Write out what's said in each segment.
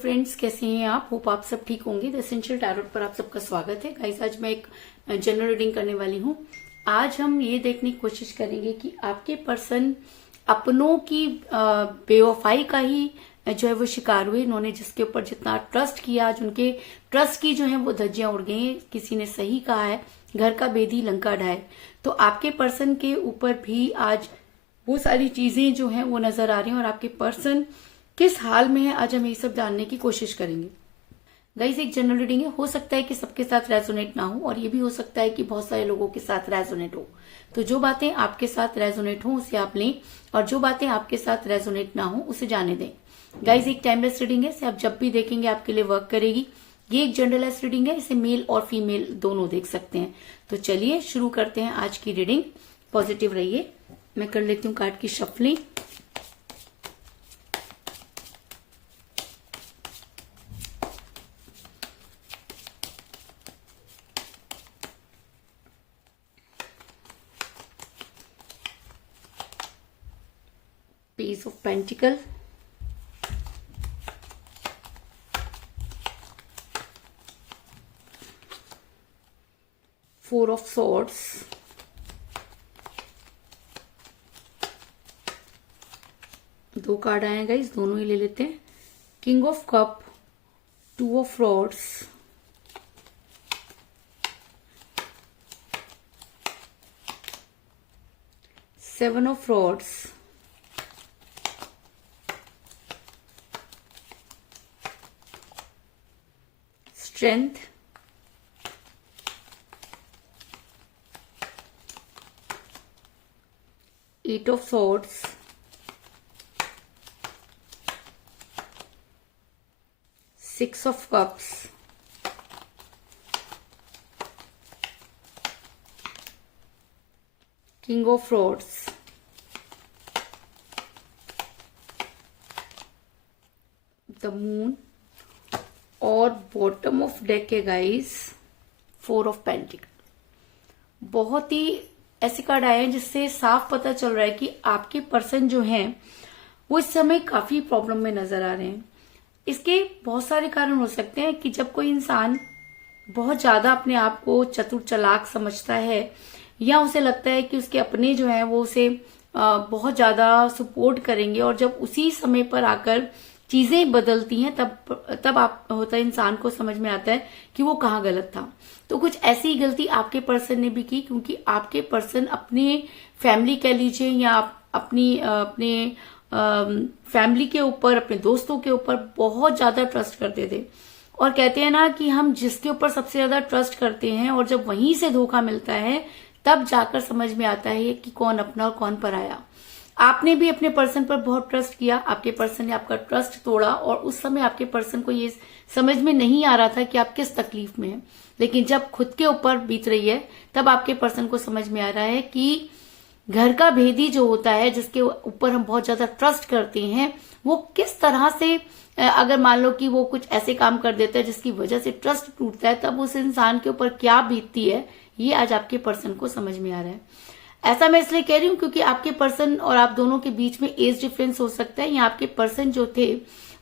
Friends, कैसे हैं आप? होप आप सब ठीक होंगे। द एसेंशियल टैरोट पर आप सबका स्वागत है। गाइस, आज मैं एक जनरल रीडिंग करने वाली हूँ। आज हम ये देखने की कोशिश करेंगे कि आपके पर्सन अपनों की बेवफाई का ही जो है वो शिकार हुए। इन्होंने जिसके ऊपर जितना ट्रस्ट किया, आज उनके ट्रस्ट की जो है वो धज्जियां उड़ गई। किसी ने सही कहा है, घर का बेदी लंका ढाए। तो आपके पर्सन के ऊपर भी आज वो सारी चीजें जो हैं वो नजर आ रही हैं और आपके पर्सन किस हाल में है, आज हम ये सब जानने की कोशिश करेंगे। गाइस, एक जनरल रीडिंग है। हो सकता है कि सबके साथ रेजोनेट ना हो और ये भी हो सकता है कि बहुत सारे लोगों के साथ रेजोनेट हो। तो जो बातें आपके साथ रेजोनेट हो उसे आप लें और जो बातें आपके साथ रेजोनेट ना हो उसे जाने दें। गाइस, एक टाइमलेस रीडिंग है। इसे आप जब भी देखेंगे आपके लिए वर्क करेगी। ये एक जनरलाइज रीडिंग है। इसे मेल और फीमेल दोनों देख सकते हैं। तो चलिए शुरू करते हैं आज की रीडिंग। पॉजिटिव रहिए। मैं कर लेती हूँ कार्ड की shuffling. Page of Pentacle, Four of Swords, दो कार्ड आए हैं गाइस, दोनों ही ले लेते हैं। King of cup, two of rods, seven of rods, strength, eight of swords, six of cups, king of rods, the moon और बॉटम ऑफ डेक है गाइस, फोर ऑफ पेंटिकल। बहुत ही ऐसे कार्ड आए हैं जिससे साफ पता चल रहा है कि आपके पर्सन जो हैं वो इस समय काफी प्रॉब्लम में नजर आ रहे हैं। इसके बहुत सारे कारण हो सकते हैं कि जब कोई इंसान बहुत ज्यादा अपने आप को चतुर चालाक समझता है या उसे लगता है कि उसके अपने जो है वो उसे बहुत ज्यादा सपोर्ट करेंगे और जब उसी समय पर आकर चीजें बदलती हैं तब आप होता है इंसान को समझ में आता है कि वो कहाँ गलत था। तो कुछ ऐसी गलती आपके पर्सन ने भी की क्योंकि आपके पर्सन अपने फैमिली कह लीजिए या अपने फैमिली के ऊपर, अपने दोस्तों के ऊपर बहुत ज्यादा ट्रस्ट करते थे। और कहते हैं ना कि हम जिसके ऊपर सबसे ज्यादा ट्रस्ट करते हैं और जब वहीं से धोखा मिलता है तब जाकर समझ में आता है कि कौन अपना और कौन पराया। आपने भी अपने पर्सन पर बहुत ट्रस्ट किया, आपके पर्सन ने आपका ट्रस्ट तोड़ा और उस समय आपके पर्सन को ये समझ में नहीं आ रहा था कि आप किस तकलीफ में हैं। लेकिन जब खुद के ऊपर बीत रही है तब आपके पर्सन को समझ में आ रहा है कि घर का भेदी जो होता है, जिसके ऊपर हम बहुत ज्यादा ट्रस्ट करते हैं, वो किस तरह से अगर मान लो कि वो कुछ ऐसे काम कर देता है जिसकी वजह से ट्रस्ट टूटता है, तब उस इंसान के ऊपर क्या बीतती है, ये आज आपके पर्सन को समझ में आ रहा है। ऐसा मैं इसलिए कह रही हूँ क्योंकि आपके पर्सन और आप दोनों के बीच में एज डिफरेंस हो सकता है या आपके पर्सन जो थे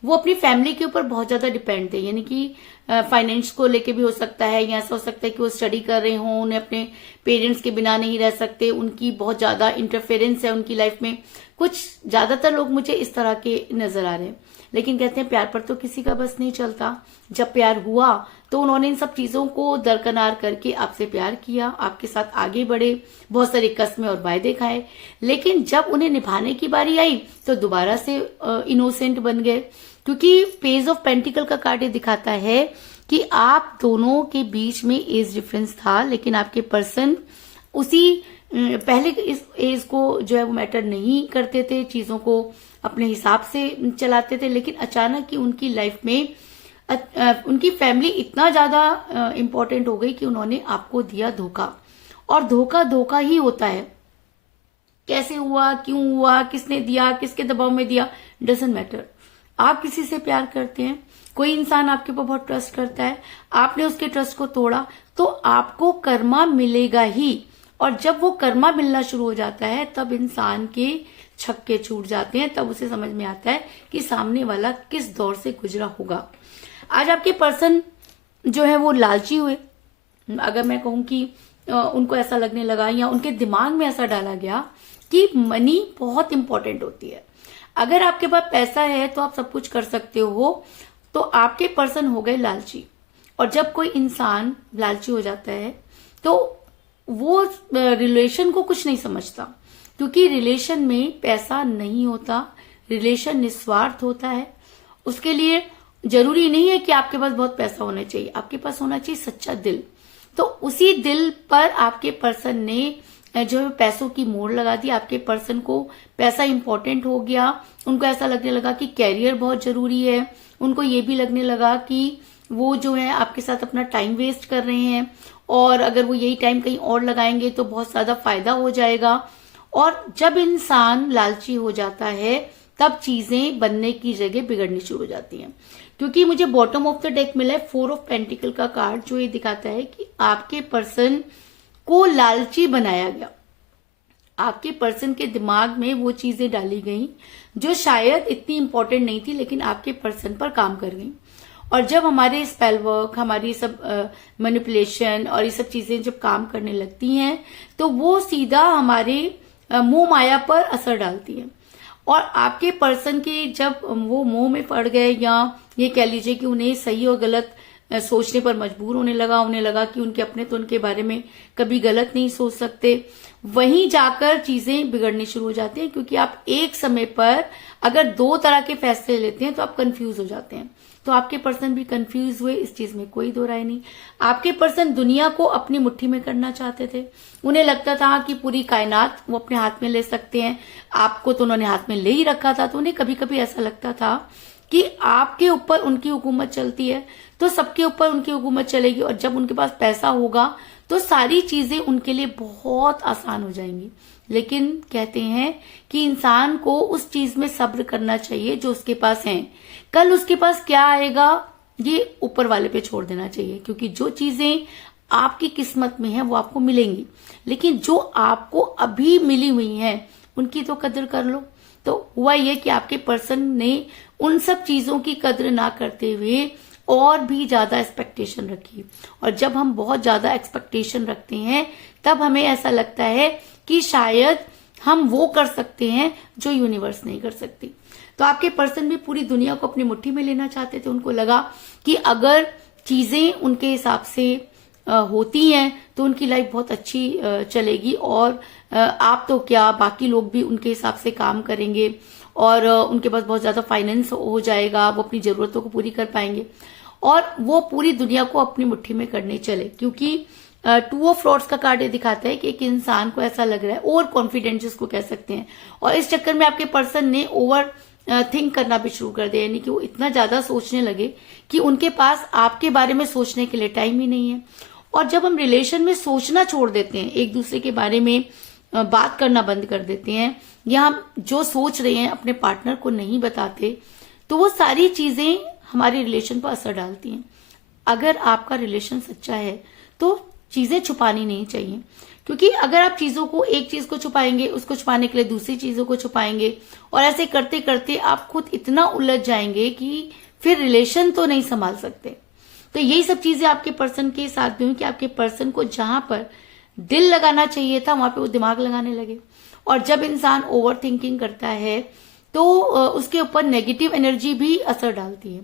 वो अपनी फैमिली के ऊपर बहुत ज्यादा डिपेंड थे, यानी कि फाइनेंस को लेके भी हो सकता है या ऐसा हो सकता है कि वो स्टडी कर रहे हों, उन्हें अपने पेरेंट्स के बिना नहीं रह सकते, उनकी बहुत ज्यादा इंटरफेरेंस है उनकी लाइफ में। कुछ ज्यादातर लोग मुझे इस तरह के नजर आ रहे हैं। लेकिन कहते हैं प्यार पर तो किसी का बस नहीं चलता। जब प्यार हुआ तो उन्होंने इन सब चीजों को दरकिनार करके आपसे प्यार किया, आपके साथ आगे बढ़े, बहुत सारी कस्में और वायदे खाए। लेकिन जब उन्हें निभाने की बारी आई तो दोबारा से इनोसेंट बन गए, क्योंकि पेज ऑफ पेंटिकल का कार्ड ये दिखाता है कि आप दोनों के बीच में एज डिफरेंस था, लेकिन आपके पर्सन उसी पहले इस एज को जो है वो मैटर नहीं करते थे, चीजों को अपने हिसाब से चलाते थे। लेकिन अचानक ही उनकी लाइफ में उनकी फैमिली इतना ज्यादा इंपॉर्टेंट हो गई कि उन्होंने आपको दिया धोखा। और धोखा धोखा ही होता है, कैसे हुआ, क्यों हुआ, किसने दिया, किसके दबाव में दिया, डजंट मैटर। आप किसी से प्यार करते हैं, कोई इंसान आपके ऊपर बहुत ट्रस्ट करता है, आपने उसके ट्रस्ट को तोड़ा तो आपको कर्मा मिलेगा ही। और जब वो कर्मा मिलना शुरू हो जाता है तब इंसान के छक्के छूट जाते हैं, तब उसे समझ में आता है कि सामने वाला किस दौर से गुजरा होगा। आज आपके पर्सन जो है वो लालची हुए। अगर मैं कहूं कि उनको ऐसा लगने लगा या उनके दिमाग में ऐसा डाला गया कि मनी बहुत इंपॉर्टेंट होती है, अगर आपके पास पैसा है तो आप सब कुछ कर सकते हो, तो आपके पर्सन हो गए लालची। और जब कोई इंसान लालची हो जाता है तो वो रिलेशन को कुछ नहीं समझता, क्योंकि रिलेशन में पैसा नहीं होता, रिलेशन निस्वार्थ होता है। उसके लिए जरूरी नहीं है कि आपके पास बहुत पैसा होना चाहिए, आपके पास होना चाहिए सच्चा दिल। तो उसी दिल पर आपके पर्सन ने जो है पैसों की मोहर लगा दी। आपके पर्सन को पैसा इंपॉर्टेंट हो गया, उनको ऐसा लगने लगा कि कैरियर बहुत जरूरी है, उनको ये भी लगने लगा कि वो जो है आपके साथ अपना टाइम वेस्ट कर रहे हैं, और अगर वो यही टाइम कहीं और लगाएंगे तो बहुत ज्यादा फायदा हो जाएगा। और जब इंसान लालची हो जाता है तब चीजें बनने की जगह बिगड़नी शुरू हो जाती हैं। क्योंकि मुझे बॉटम ऑफ द डेक मिला है 4 ऑफ पेंटिकल का कार्ड, जो ये दिखाता है कि आपके पर्सन को लालची बनाया गया। आपके पर्सन के दिमाग में वो चीजें डाली गई जो शायद इतनी इंपॉर्टेंट नहीं थी, लेकिन आपके पर्सन पर काम कर गई। और जब हमारे स्पेल वर्क, हमारी सब मैनिपुलेशन और ये सब चीजें जब काम करने लगती हैं तो वो सीधा हमारे मोह माया पर असर डालती है। और आपके पर्सन के जब वो मोह में पड़ गए, या ये कह लीजिए कि उन्हें सही और गलत सोचने पर मजबूर होने लगा, उन्हें लगा कि उनके अपने तो उनके बारे में कभी गलत नहीं सोच सकते, वहीं जाकर चीजें बिगड़नी शुरू हो जाती हैं। क्योंकि आप एक समय पर अगर 2 तरह के फैसले लेते हैं तो आप कंफ्यूज हो जाते हैं। तो आपके पर्सन भी कंफ्यूज हुए, इस चीज में कोई दो राय नहीं। आपके पर्सन दुनिया को अपनी मुट्ठी में करना चाहते थे, उन्हें लगता था कि पूरी कायनात वो अपने हाथ में ले सकते हैं। आपको तो उन्होंने हाथ में ले ही रखा था, तो उन्हें कभी कभी ऐसा लगता था कि आपके ऊपर उनकी हुकूमत चलती है तो सबके ऊपर उनकी हुकूमत चलेगी, और जब उनके पास पैसा होगा तो सारी चीजें उनके लिए बहुत आसान हो जाएंगी। लेकिन कहते हैं कि इंसान को उस चीज में सब्र करना चाहिए जो उसके पास है। कल उसके पास क्या आएगा ये ऊपर वाले पे छोड़ देना चाहिए, क्योंकि जो चीजें आपकी किस्मत में है वो आपको मिलेंगी, लेकिन जो आपको अभी मिली हुई हैं उनकी तो कदर कर लो। तो हुआ ये कि आपके पर्सन ने उन सब चीजों की कदर ना करते हुए और भी ज्यादा एक्सपेक्टेशन रखी, और जब हम बहुत ज्यादा एक्सपेक्टेशन रखते हैं तब हमें ऐसा लगता है कि शायद हम वो कर सकते हैं जो यूनिवर्स नहीं कर सकती। तो आपके पर्सन भी पूरी दुनिया को अपनी मुट्ठी में लेना चाहते थे। उनको लगा कि अगर चीजें उनके हिसाब से होती हैं तो उनकी लाइफ बहुत अच्छी चलेगी, और आप तो क्या बाकी लोग भी उनके हिसाब से काम करेंगे, और उनके पास बहुत ज्यादा फाइनेंस हो जाएगा, वो अपनी जरूरतों को पूरी कर पाएंगे, और वो पूरी दुनिया को अपनी मुट्ठी में करने चले। क्योंकि 2 ऑफ फ्लॉर्ड्स का कार्ड ये दिखाता है कि एक इंसान को ऐसा लग रहा है, ओवर कॉन्फिडेंस जिसको कह सकते हैं, और इस चक्कर में आपके पर्सन ने ओवर थिंक करना भी शुरू कर दिया, यानी कि वो इतना ज्यादा सोचने लगे कि उनके पास आपके बारे में सोचने के लिए टाइम ही नहीं है। और जब हम रिलेशन में सोचना छोड़ देते हैं, एक दूसरे के बारे में बात करना बंद कर देते हैं, या हम जो सोच रहे हैं अपने पार्टनर को नहीं बताते, तो वो सारी चीजें हमारे रिलेशन पर असर डालती हैं। अगर आपका रिलेशन सच्चा है तो चीजें छुपानी नहीं चाहिए, क्योंकि अगर आप चीजों को, एक चीज को छुपाएंगे, उसको छुपाने के लिए दूसरी चीजों को छुपाएंगे, और ऐसे करते करते आप खुद इतना उलझ जाएंगे कि फिर रिलेशन तो नहीं संभाल सकते। तो यही सब चीजें आपके पर्सन के साथ भी हुई कि आपके पर्सन को जहां पर दिल लगाना चाहिए था वहां पे वो दिमाग लगाने लगे। और जब इंसान ओवर थिंकिंग करता है तो उसके ऊपर नेगेटिव एनर्जी भी असर डालती है।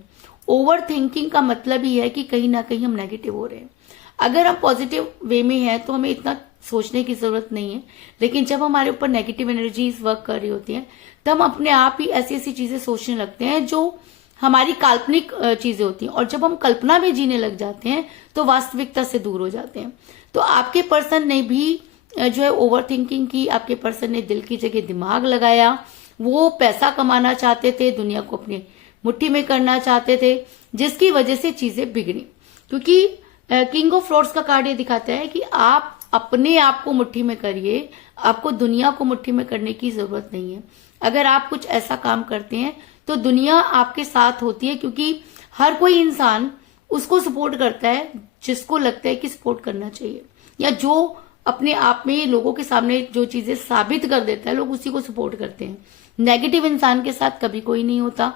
ओवर थिंकिंग का मतलब ही है कि कहीं ना कहीं हम नेगेटिव हो रहे हैं। अगर हम पॉजिटिव वे में हैं तो हमें इतना सोचने की जरूरत नहीं है, लेकिन जब हमारे ऊपर नेगेटिव एनर्जीज वर्क कर रही होती हैं तो हम अपने आप ही ऐसी ऐसी चीजें सोचने लगते हैं जो हमारी काल्पनिक चीजें होती हैं, और जब हम कल्पना में जीने लग जाते हैं तो वास्तविकता से दूर हो जाते हैं। तो आपके पर्सन ने भी जो है ओवर थिंकिंग की, आपके पर्सन ने दिल की जगह दिमाग लगाया, वो पैसा कमाना चाहते थे, दुनिया को अपनी मुट्ठी में करना चाहते थे, जिसकी वजह से चीजें बिगड़ी। क्योंकि किंग ऑफ फ्लॉर्ड्स का कार्ड ये दिखाता है कि आप अपने आप को मुट्ठी में करिए, आपको दुनिया को मुट्ठी में करने की जरूरत नहीं है। अगर आप कुछ ऐसा काम करते हैं तो दुनिया आपके साथ होती है, क्योंकि हर कोई इंसान उसको सपोर्ट करता है जिसको लगता है कि सपोर्ट करना चाहिए, या जो अपने आप में लोगों के सामने जो चीजें साबित कर देता है, लोग उसी को सपोर्ट करते हैं। नेगेटिव इंसान के साथ कभी कोई नहीं होता,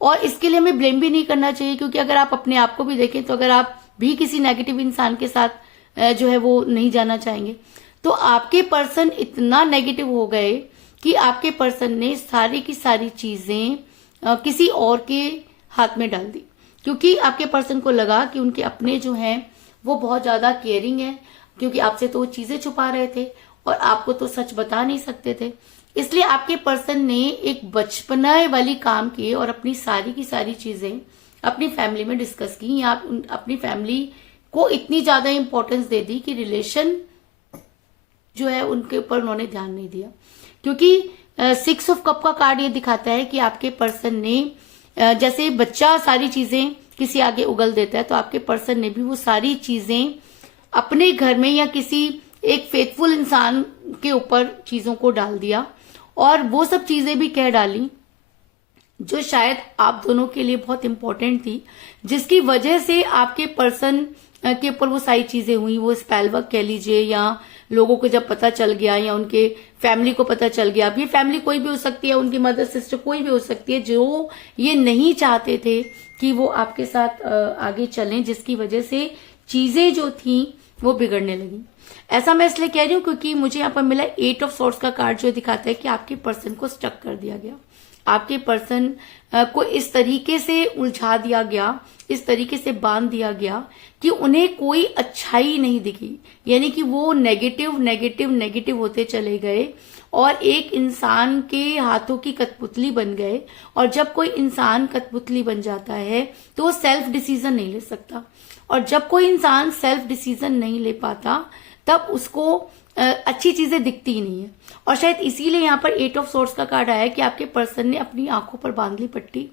और इसके लिए हमें ब्लेम भी नहीं करना चाहिए, क्योंकि अगर आप अपने आप को भी देखें तो अगर आप भी किसी नेगेटिव इंसान के साथ जो है वो नहीं जाना चाहेंगे, तो आपके पर्सन इतना नेगेटिव हो गए कि आपके पर्सन ने सारी की सारी चीजें किसी और के हाथ में डाल दी, क्योंकि आपके पर्सन को लगा कि उनके अपने जो हैं वो बहुत ज्यादा केयरिंग है, क्योंकि आपसे तो वो चीजें छुपा रहे थे और आपको तो सच बता नहीं सकते थे। इसलिए आपके पर्सन ने एक बचपना वाली काम किए और अपनी सारी की सारी चीजें अपनी फैमिली में डिस्कस की, या अपनी फैमिली को इतनी ज्यादा इंपॉर्टेंस दे दी कि रिलेशन जो है उनके ऊपर उन्होंने ध्यान नहीं दिया। क्योंकि 6 ऑफ कप का कार्ड ये दिखाता है कि आपके पर्सन ने जैसे बच्चा सारी चीजें किसी आगे उगल देता है, तो आपके पर्सन ने भी वो सारी चीजें अपने घर में या किसी एक फेथफुल इंसान के ऊपर चीजों को डाल दिया, और वो सब चीजें भी कह डाली जो शायद आप दोनों के लिए बहुत इंपॉर्टेंट थी, जिसकी वजह से आपके पर्सन के ऊपर वो सारी चीजें हुई। वो स्पेल वर्क कह लीजिए, या लोगों को जब पता चल गया, या उनके फैमिली को पता चल गया। अब ये फैमिली कोई भी हो सकती है, उनकी मदर सिस्टर कोई भी हो सकती है, जो ये नहीं चाहते थे कि वो आपके साथ आगे चलें, जिसकी वजह से चीजें जो थी वो बिगड़ने लगी। ऐसा मैं इसलिए कह रही हूँ क्योंकि मुझे यहाँ पर मिला 8 ऑफ सॉर्ड्स का कार्ड, जो दिखाता है कि आपके पर्सन को स्टक कर दिया गया, आपके पर्सन को इस तरीके से उलझा दिया गया, इस तरीके से बांध दिया गया कि उन्हें कोई अच्छाई नहीं दिखी। यानी कि वो नेगेटिव नेगेटिव नेगेटिव होते चले गए और एक इंसान के हाथों की कठपुतली बन गए। और जब कोई इंसान कठपुतली बन जाता है तो वो सेल्फ डिसीजन नहीं ले सकता, और जब कोई इंसान सेल्फ डिसीजन नहीं ले पाता तब उसको अच्छी चीजें दिखती ही नहीं है। और शायद इसीलिए यहाँ पर 8 ऑफ सॉर्ड्स का कार्ड आया कि आपके पर्सन ने अपनी आंखों पर बांध ली पट्टी,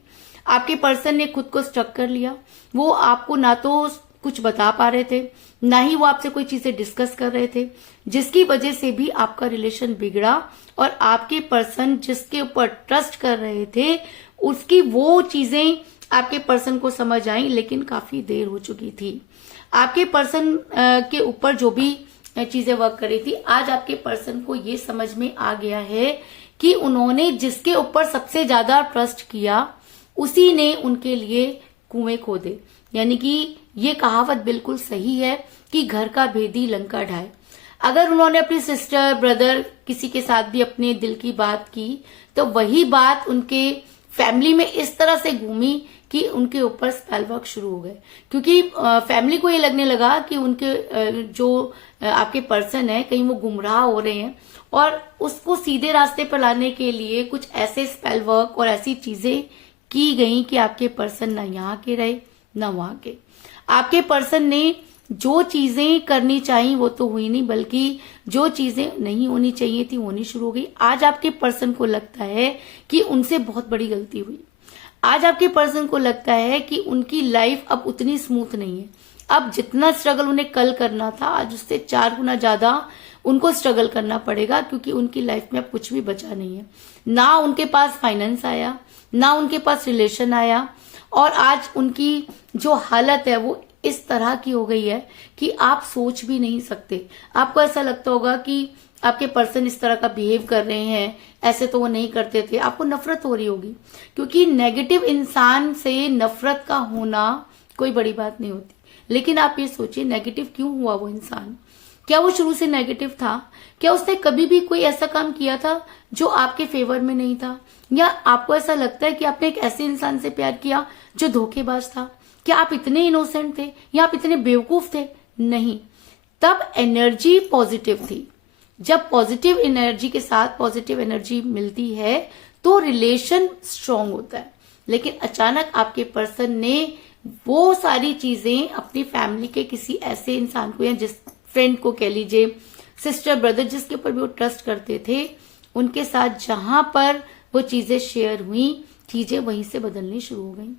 आपके पर्सन ने खुद को स्टक कर लिया। वो आपको ना तो कुछ बता पा रहे थे, ना ही वो आपसे कोई चीजें डिस्कस कर रहे थे, जिसकी वजह से भी आपका रिलेशन बिगड़ा। और आपके पर्सन जिसके ऊपर ट्रस्ट कर रहे थे, उसकी वो चीजें आपके पर्सन को समझ आई, लेकिन काफी देर हो चुकी थी। आपके पर्सन के ऊपर जो भी चीजें वर्क करी थी, आज आपके पर्सन को ये समझ में आ गया है कि उन्होंने जिसके ऊपर सबसे ज्यादा ट्रस्ट किया उसी ने उनके लिए कुएं खोदे। यानी कि ये कहावत बिल्कुल सही है कि घर का भेदी लंका ढाए। अगर उन्होंने अपनी सिस्टर ब्रदर किसी के साथ भी अपने दिल की बात की, तो वही बात उनके फैमिली में इस तरह से घूमी कि उनके ऊपर स्पेल वर्क शुरू हो गए। क्योंकि फैमिली को ये लगने लगा कि उनके जो आपके पर्सन है कहीं वो गुमराह हो रहे हैं, और उसको सीधे रास्ते पर लाने के लिए कुछ ऐसे स्पेल वर्क और ऐसी चीजें की गई कि आपके पर्सन ना यहाँ के रहे ना वहां के। आपके पर्सन ने जो चीजें करनी चाहिए वो तो हुई नहीं, बल्कि जो चीजें नहीं होनी चाहिए थी होनी शुरू हो गई। आज आपके पर्सन को लगता है कि उनसे बहुत बड़ी गलती हुई। आज आपके पर्सन को लगता है कि उनकी लाइफ अब उतनी स्मूथ नहीं है। अब जितना स्ट्रगल उन्हें कल करना था, आज उससे 4 गुना ज्यादा उनको स्ट्रगल करना पड़ेगा, क्योंकि उनकी लाइफ में अब कुछ भी बचा नहीं है। ना उनके पास फाइनेंस आया, ना उनके पास रिलेशन आया, और आज उनकी जो हालत है वो इस तरह की हो गई है कि आप सोच भी नहीं सकते। आपको ऐसा लगता होगा कि आपके पर्सन इस तरह का बिहेव कर रहे हैं, ऐसे तो वो नहीं करते थे। आपको नफरत हो रही होगी, क्योंकि नेगेटिव इंसान से नफरत का होना कोई बड़ी बात नहीं होती। लेकिन आप ये सोचिए, नेगेटिव क्यों हुआ वो इंसान? क्या वो शुरू से नेगेटिव था? क्या उसने कभी भी कोई ऐसा काम किया था जो आपके फेवर में नहीं था? या आपको ऐसा लगता है कि आपने एक ऐसे इंसान से प्यार किया जो धोखेबाज था? क्या आप इतने इनोसेंट थे या आप इतने बेवकूफ थे? नहीं, तब एनर्जी पॉजिटिव थी। जब पॉजिटिव एनर्जी के साथ पॉजिटिव एनर्जी मिलती है तो रिलेशन स्ट्रांग होता है। लेकिन अचानक आपके पर्सन ने वो सारी चीजें अपनी फैमिली के किसी ऐसे इंसान को, या जिस फ्रेंड को कह लीजिए, सिस्टर ब्रदर जिसके ऊपर भी वो ट्रस्ट करते थे, उनके साथ जहां पर वो चीजें शेयर हुई, चीजें वहीं से बदलनी शुरू हो गई।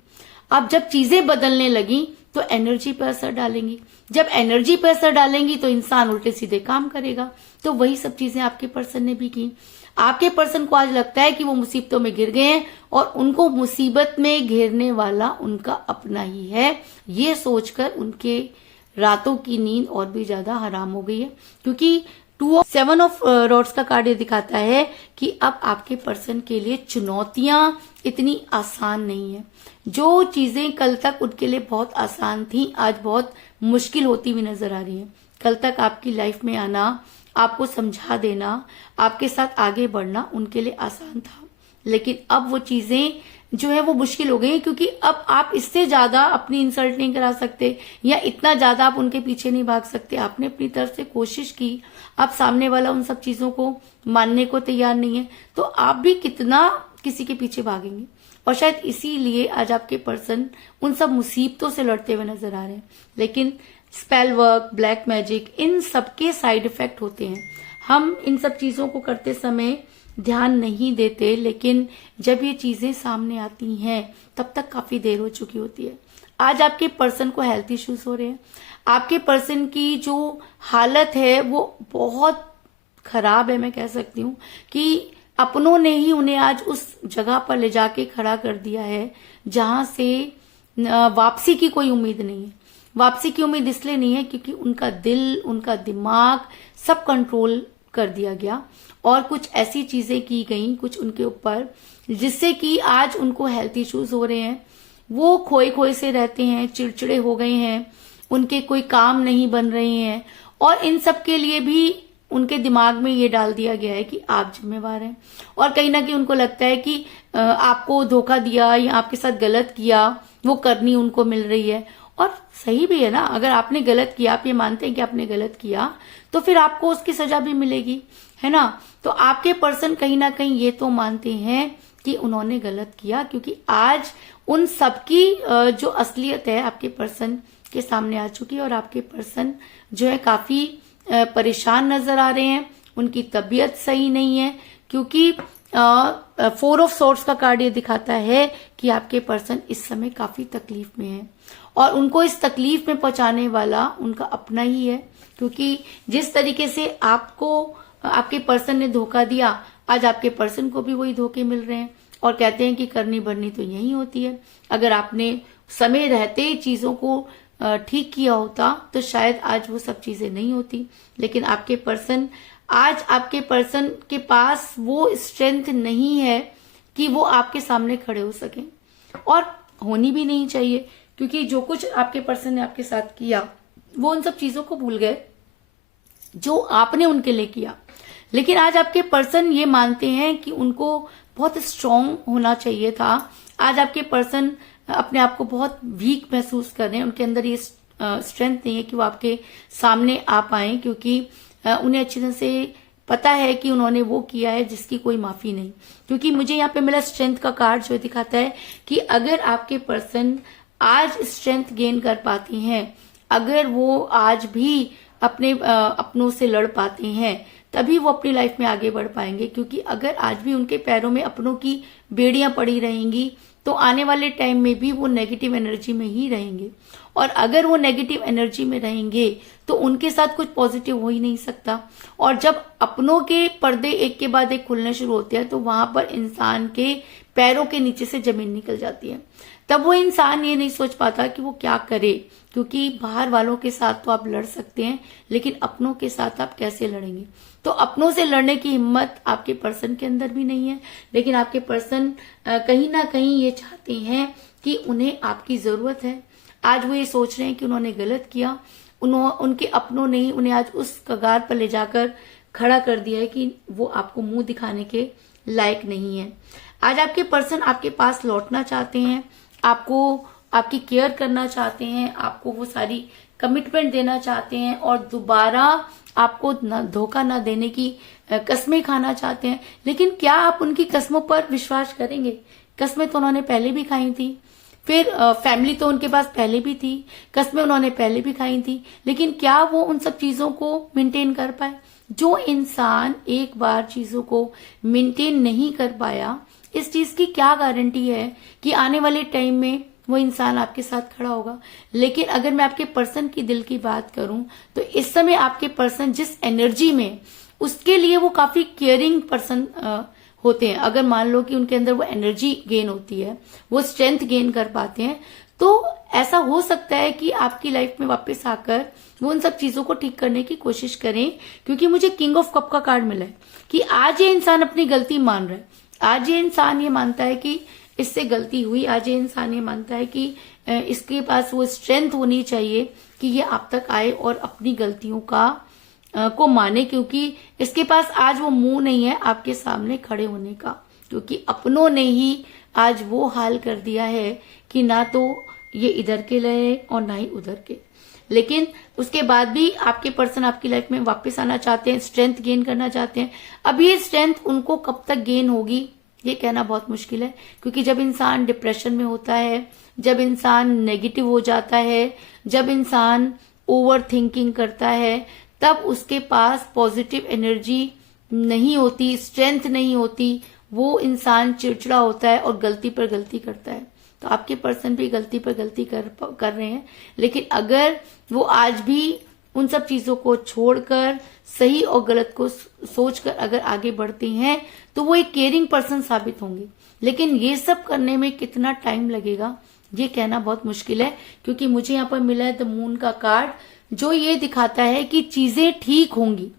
अब जब चीजें बदलने लगी तो एनर्जी पर असर डालेंगी। जब एनर्जी पर असर डालेंगी तो इंसान उल्टे सीधे काम करेगा। तो वही सब चीजें आपके पर्सन ने भी की। आपके पर्सन को आज लगता है कि वो मुसीबतों में गिर गए हैं और उनको मुसीबत में घिरने वाला उनका अपना ही है। ये सोचकर उनके रातों की नींद और भी ज्यादा हराम हो गई है, क्योंकि 7 ऑफ रॉड्स का कार्ड ये दिखाता है कि अब आपके पर्सन के लिए चुनौतियां इतनी आसान नहीं है। जो चीजें कल तक उनके लिए बहुत आसान थी, आज बहुत मुश्किल होती हुई नजर आ रही है। कल तक आपकी लाइफ में आना, आपको समझा देना, आपके साथ आगे बढ़ना उनके लिए आसान था, लेकिन अब वो चीजें जो है वो मुश्किल हो गई है, क्योंकि अब आप इससे ज्यादा अपनी इंसल्ट नहीं करा सकते या इतना ज्यादा आप उनके पीछे नहीं भाग सकते। आपने अपनी तरफ से कोशिश की, अब सामने वाला उन सब चीजों को मानने को तैयार नहीं है, तो आप भी कितना किसी के पीछे भागेंगे। और शायद इसीलिए आज आपके पर्सन उन सब मुसीबतों से लड़ते हुए नजर आ रहे हैं। लेकिन स्पेल वर्क, ब्लैक मैजिक, इन सबके साइड इफेक्ट होते हैं। हम इन सब चीजों को करते समय ध्यान नहीं देते, लेकिन जब ये चीजें सामने आती हैं तब तक काफी देर हो चुकी होती है। आज आपके पर्सन को हेल्थ इश्यूज हो रहे हैं। आपके पर्सन की जो हालत है वो बहुत खराब है। मैं कह सकती हूँ कि अपनों ने ही उन्हें आज उस जगह पर ले जाके खड़ा कर दिया है जहां से वापसी की कोई उम्मीद नहीं है। वापसी की उम्मीद इसलिए नहीं है क्योंकि उनका दिल, उनका दिमाग सब कंट्रोल कर दिया गया और कुछ ऐसी चीजें की गई कुछ उनके ऊपर, जिससे कि आज उनको हेल्थ इश्यूज हो रहे हैं। वो खोए खोए से रहते हैं, चिड़चिड़े हो गए हैं, उनके कोई काम नहीं बन रहे हैं, और इन सब के लिए भी उनके दिमाग में ये डाल दिया गया है कि आप जिम्मेवार हैं। और कहीं ना कहीं उनको लगता है कि आपको धोखा दिया या आपके साथ गलत किया, वो करनी उनको मिल रही है। और सही भी है ना, अगर आपने गलत किया, आप ये मानते हैं कि आपने गलत किया, तो फिर आपको उसकी सजा भी मिलेगी, है ना। तो आपके पर्सन कहीं ना कहीं ये तो मानते हैं कि उन्होंने गलत किया, क्योंकि आज उन सबकी जो असलियत है आपके पर्सन के सामने आ चुकी है। और आपके पर्सन जो है काफी परेशान नजर आ रहे हैं, उनकी तबीयत सही नहीं है, क्योंकि 4 ऑफ सोर्ड्स का कार्ड ये दिखाता है कि आपके पर्सन इस समय काफी तकलीफ में है, और उनको इस तकलीफ में पहुंचाने वाला उनका अपना ही है। क्योंकि जिस तरीके से आपको आपके पर्सन ने धोखा दिया, आज आपके पर्सन को भी वही धोखे मिल रहे हैं, और कहते हैं कि करनी बढ़नी तो यही होती है। अगर आपने समय रहते चीजों को ठीक किया होता तो शायद आज वो सब चीजें नहीं होती। लेकिन आपके पर्सन, आज आपके पर्सन के पास वो स्ट्रेंथ नहीं है कि वो आपके सामने खड़े हो सके, और होनी भी नहीं चाहिए, क्योंकि जो कुछ आपके पर्सन ने आपके साथ किया वो उन सब चीजों को भूल गए जो आपने उनके लिए किया। लेकिन आज आपके पर्सन ये मानते हैं कि उनको बहुत स्ट्रांग होना चाहिए था। आज आपके पर्सन अपने आप को बहुत वीक महसूस कर रहे हैं, उनके अंदर ये स्ट्रेंथ नहीं है कि वो आपके सामने आ पाए, क्योंकि उन्हें अच्छी तरह से पता है कि उन्होंने वो किया है जिसकी कोई माफी नहीं। क्योंकि मुझे यहाँ पे मिला स्ट्रेंथ का कार्ड, जो दिखाता है कि अगर आपके पर्सन आज स्ट्रेंथ गेन कर पाती हैं, अगर वो आज भी अपने अपनों से लड़ पाते हैं, तभी वो अपनी लाइफ में आगे बढ़ पाएंगे। क्योंकि अगर आज भी उनके पैरों में अपनों की बेड़ियां पड़ी रहेंगी तो आने वाले टाइम में भी वो नेगेटिव एनर्जी में ही रहेंगे, और अगर वो नेगेटिव एनर्जी में रहेंगे तो उनके साथ कुछ पॉजिटिव हो ही नहीं सकता। और जब अपनों के पर्दे एक के बाद एक खुलने शुरू होते हैं तो वहां पर इंसान के पैरों के नीचे से जमीन निकल जाती है। तब वो इंसान ये नहीं सोच पाता कि वो क्या करे, क्योंकि बाहर वालों के साथ तो आप लड़ सकते हैं, लेकिन अपनों के साथ आप कैसे लड़ेंगे। तो अपनों से लड़ने की हिम्मत आपके पर्सन के अंदर भी नहीं है। लेकिन आपके पर्सन कहीं ना कहीं ये चाहते हैं कि उन्हें आपकी जरूरत है। आज वो ये सोच रहे हैं कि उन्होंने गलत किया, उनके अपनों ने ही उन्हें आज उस कगार पर ले जाकर खड़ा कर दिया है कि वो आपको मुंह दिखाने के लायक नहीं है। आज आपके पर्सन आपके पास लौटना चाहते हैं, आपको आपकी केयर करना चाहते हैं, आपको वो सारी कमिटमेंट देना चाहते हैं, और दोबारा आपको धोखा ना देने की कस्में खाना चाहते हैं। लेकिन क्या आप उनकी कस्मों पर विश्वास करेंगे? कस्में तो उन्होंने पहले भी खाई थी, फिर फैमिली तो उनके पास पहले भी थी, कस्में उन्होंने पहले भी खाई थी, लेकिन क्या वो उन सब चीजों को मेंटेन कर पाए? जो इंसान एक बार चीजों को मेंटेन नहीं कर पाया, इस चीज की क्या गारंटी है कि आने वाले टाइम में वो इंसान आपके साथ खड़ा होगा। लेकिन अगर मैं आपके पर्सन की दिल की बात करूं तो इस समय आपके पर्सन जिस एनर्जी में, उसके लिए वो काफी केयरिंग पर्सन होते हैं। अगर मान लो कि उनके अंदर वो एनर्जी गेन होती है, वो स्ट्रेंथ गेन कर पाते हैं, तो ऐसा हो सकता है कि आपकी लाइफ में वापस आकर वो उन सब चीजों को ठीक करने की कोशिश करें, क्योंकि मुझे किंग ऑफ कप का कार्ड मिला है कि आज ये इंसान अपनी गलती मान रहा है, आज ये इंसान ये मानता है कि इससे गलती हुई, आज ये इंसान ये मानता है कि इसके पास वो स्ट्रेंथ होनी चाहिए कि ये आप तक आए और अपनी गलतियों को माने, क्योंकि इसके पास आज वो मुंह नहीं है आपके सामने खड़े होने का, क्योंकि अपनों ने ही आज वो हाल कर दिया है कि ना तो ये इधर के रहे और ना ही उधर के। लेकिन उसके बाद भी आपके पर्सन आपकी लाइफ में वापस आना चाहते हैं, स्ट्रेंथ गेन करना चाहते हैं। अब ये स्ट्रेंथ उनको कब तक गेन होगी ये कहना बहुत मुश्किल है, क्योंकि जब इंसान डिप्रेशन में होता है, जब इंसान नेगेटिव हो जाता है, जब इंसान ओवर थिंकिंग करता है, तब उसके पास पॉजिटिव एनर्जी नहीं होती, स्ट्रेंथ नहीं होती, वो इंसान चिड़चिड़ा होता है और गलती पर गलती करता है। तो आपके पर्सन भी गलती पर गलती कर रहे हैं, लेकिन अगर वो आज भी उन सब चीजों को छोड़कर सही और गलत को सोचकर अगर आगे बढ़ते हैं तो वो एक केयरिंग पर्सन साबित होंगे। लेकिन ये सब करने में कितना टाइम लगेगा ये कहना बहुत मुश्किल है, क्योंकि मुझे यहाँ पर मिला है द मून का कार्ड, जो ये दिखाता है कि चीजें ठीक होंगी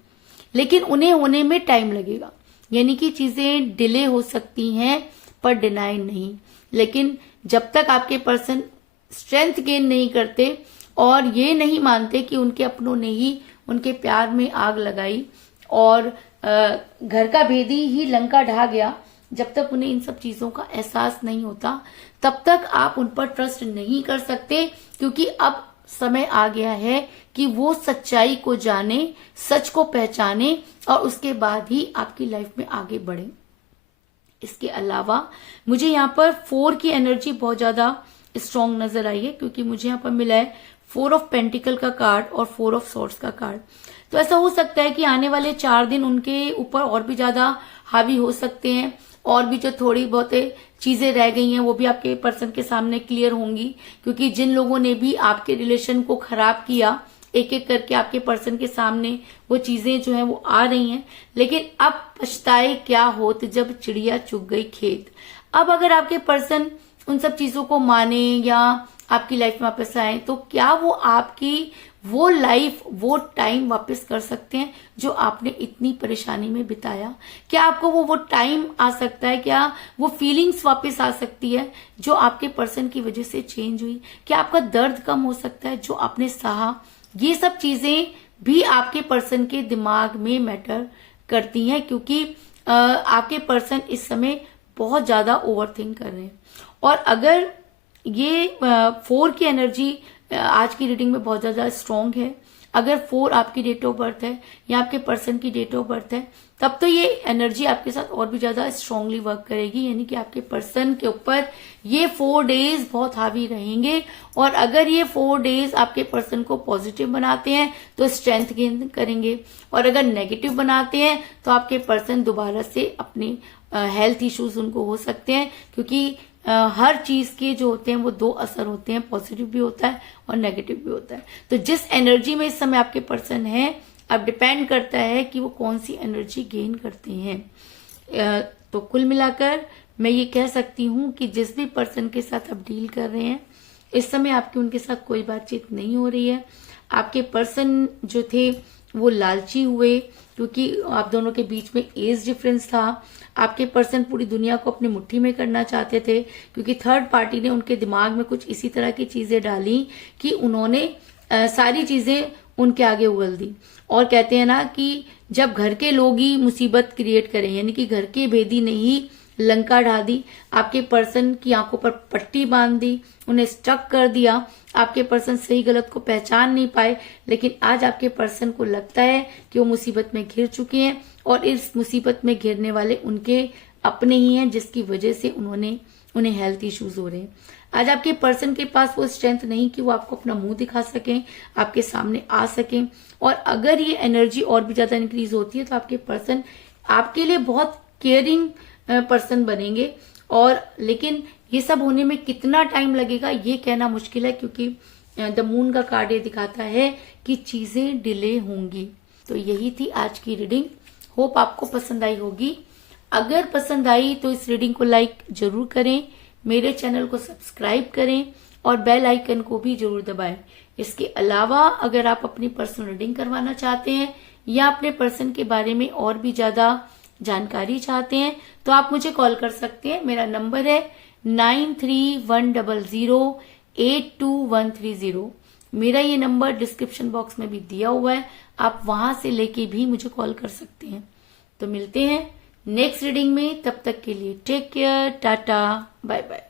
लेकिन उन्हें होने में टाइम लगेगा, यानी कि चीजें डिले हो सकती हैं पर डिनाई नहीं। लेकिन जब तक आपके पर्सन स्ट्रेंथ गेन नहीं करते और ये नहीं मानते कि उनके अपनों ने ही उनके प्यार में आग लगाई और घर का भेदी ही लंका ढा गया, जब तक उन्हें इन सब चीजों का एहसास नहीं होता तब तक आप उन पर ट्रस्ट नहीं कर सकते, क्योंकि अब समय आ गया है कि वो सच्चाई को जाने, सच को पहचाने और उसके बाद ही आपकी लाइफ में आगे बढ़े। इसके अलावा मुझे यहाँ पर 4 की एनर्जी बहुत ज्यादा स्ट्रॉन्ग नजर आई है, क्योंकि मुझे यहाँ पर मिला है 4 ऑफ पेंटिकल का कार्ड और 4 ऑफ सॉर्ड्स का कार्ड। तो ऐसा हो सकता है कि आने वाले 4 दिन उनके ऊपर और भी ज्यादा हावी हो सकते हैं, और भी जो थोड़ी बहुत चीजें रह गई हैं वो भी आपके पर्सन के सामने क्लियर होंगी, क्योंकि जिन लोगों ने भी आपके रिलेशन को खराब किया एक एक करके आपके पर्सन के सामने वो चीजें जो है वो आ रही हैं। लेकिन अब पछताए क्या होत जब चिड़िया चुग गई खेत। अब अगर आपके पर्सन उन सब चीजों को माने या आपकी लाइफ में वापस आए तो क्या वो आपकी वो लाइफ, वो टाइम वापस कर सकते हैं जो आपने इतनी परेशानी में बिताया? क्या आपको वो टाइम आ सकता है? क्या वो फीलिंग्स वापस आ सकती है जो आपके पर्सन की वजह से चेंज हुई? क्या आपका दर्द कम हो सकता है जो आपने सहा? ये सब चीजें भी आपके पर्सन के दिमाग में मैटर करती हैं, क्योंकि आपके पर्सन इस समय बहुत ज्यादा ओवरथिंक कर रहे हैं। और अगर ये 4 की एनर्जी आज की रीडिंग में बहुत ज्यादा स्ट्रांग है, अगर 4 आपकी डेट ऑफ बर्थ है या आपके पर्सन की डेट ऑफ बर्थ है, तब तो ये एनर्जी आपके साथ और भी ज्यादा स्ट्रांगली वर्क करेगी, यानी कि आपके पर्सन के ऊपर ये 4 डेज बहुत हावी रहेंगे। और अगर ये 4 डेज आपके पर्सन को पॉजिटिव बनाते हैं तो स्ट्रेंथ गेन करेंगे, और अगर नेगेटिव बनाते हैं तो आपके पर्सन दोबारा से अपने हेल्थ इश्यूज उनको हो सकते हैं, क्योंकि हर चीज के जो होते हैं वो 2 असर होते हैं, पॉजिटिव भी होता है और नेगेटिव भी होता है। तो जिस एनर्जी में इस समय आपके पर्सन है, अब डिपेंड करता है कि वो कौन सी एनर्जी गेन करते हैं। तो कुल मिलाकर मैं ये कह सकती हूँ कि जिस भी पर्सन के साथ आप डील कर रहे हैं इस समय आपकी उनके साथ कोई बातचीत नहीं हो रही है। आपके पर्सन जो थे वो लालची हुए, क्योंकि आप दोनों के बीच में एज डिफरेंस था। आपके पर्सन पूरी दुनिया को अपनी मुट्ठी में करना चाहते थे, क्योंकि थर्ड पार्टी ने उनके दिमाग में कुछ इसी तरह की चीजें डाली कि उन्होंने सारी चीजें उनके आगे उगल दी। और कहते हैं ना कि जब घर के लोग ही मुसीबत क्रिएट करें, यानी कि घर के भेदी ने ही लंका ढा दी, आपके पर्सन की आंखों पर पट्टी बांध दी, उन्हें स्टक कर दिया। आपके पर्सन सही गलत को पहचान नहीं पाए, लेकिन आज आपके पर्सन को लगता है कि वो मुसीबत में घिर चुके हैं और इस मुसीबत में घिरने वाले उनके अपने ही हैं, जिसकी वजह से उन्हें हेल्थ इश्यूज हो रहे हैं। आज आपके पर्सन के पास वो स्ट्रेंथ नहीं कि वो आपको अपना मुंह दिखा सकें, आपके सामने आ सकें। और अगर ये एनर्जी और भी ज्यादा इंक्रीज होती है तो आपके पर्सन आपके लिए बहुत केयरिंग पर्सन बनेंगे। और लेकिन ये सब होने में कितना टाइम लगेगा ये कहना मुश्किल है, क्योंकि द मून का कार्ड ये दिखाता है कि चीजें डिले होंगी। तो यही थी आज की रीडिंग। होप आपको पसंद आई होगी। अगर पसंद आई तो इस रीडिंग को लाइक जरूर करें, मेरे चैनल को सब्सक्राइब करें और बेल आइकन को भी जरूर दबाएं। इसके अलावा अगर आप अपनी पर्सनल रीडिंग करवाना चाहते हैं या अपने पर्सन के बारे में और भी ज्यादा जानकारी चाहते हैं तो आप मुझे कॉल कर सकते हैं। मेरा नंबर है 9310082130। मेरा ये नंबर डिस्क्रिप्शन बॉक्स में भी दिया हुआ है, आप वहां से लेके भी मुझे कॉल कर सकते हैं। तो मिलते हैं नेक्स्ट रीडिंग में, तब तक के लिए take care, tata, bye bye.